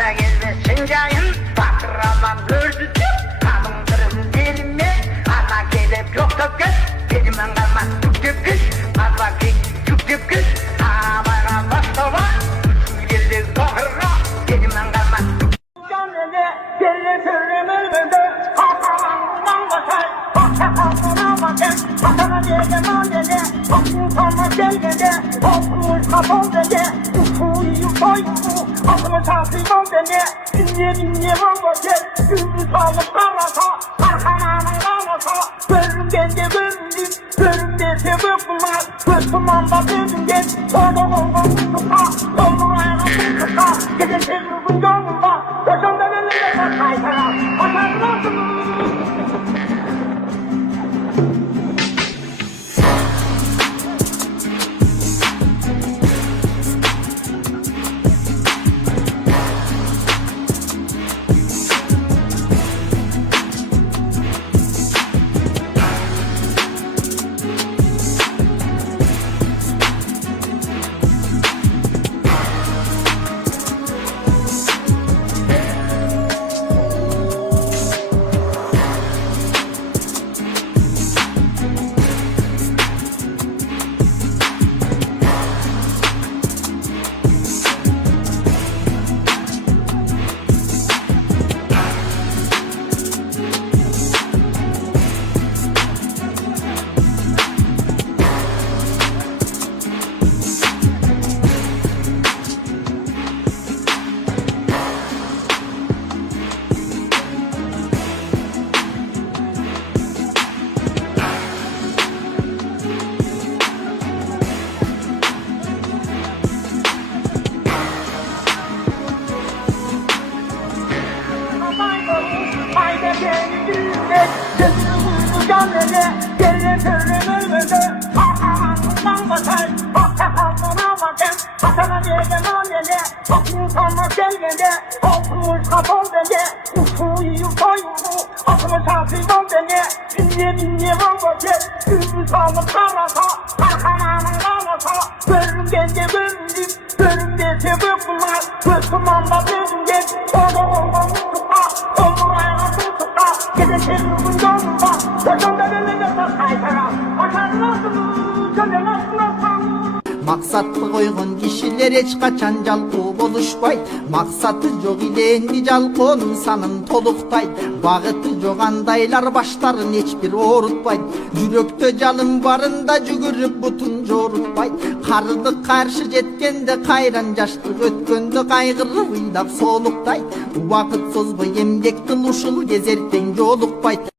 Ata gelmesin cayın, batıraman gördüdü. Kadındırın delime, ana gelip yok töküz. Dedimen kalmaz tük tüpküz, az vakit tük tüpküz. Ağabeyga bastava, geldik dokırga. Dedimen kalmaz tük tüpküz. Gelle sürüm ölmedi, hastalandan başay. Hastalandığına bakın, hatana diyeceğim annede. Hakkın sana gelmedi, okumuş kapol dedi. Ufuyu soydu, adımı çarpıyım dedi. Dinle vazgeç, gümrü sağlık karasa. Arkananın karasa, görürüm gence görürüm. Görürüm dese bıkmaz, bıkmam da dedim geç. Orada olgun tutuka, yolun ayağını tutuka. Gece çevirdim yolunda, yaşamda belirle bak kaytara. Başarılasın. Haydi kendine, gözünü canlede, gelle sürüm ölmedi. Arkandan başay, hastalandığına bakın, hatana diyeceğim annede. Hakkın sana gelmedi, okumuş kapol dedi. Ufuyu soydu, adımı çarpıyım dedi. Dinle vazgeç, gümrü sağlık karasa. Arkananın karasa, görürüm gence görürüm. Görürüm dese bıkmaz, bıkmam da dedim geç. Orada olgun tutuka, yolun ayağını tutuka. Gece çevirdim yolunda, yaşamda belirle bak kaytara. Başarılasın, canılasın. Maksatlı koygun kişiler hiç kaçan jalkuu boluşpay. Maksatı jok ile endi jalkoonun sanın toluktay. Bagıtı jok andaylar başların hiçbir oorutpayt. Jüröktö jalın barında жүгүрүп butun jorutpayt. Karıdı karşı jetkende kayran jaştık ötkөндө kaygırıp ыйдап соолуктayt. Убакыт созбой эмгек тыл ушул кезертең жолукпайт.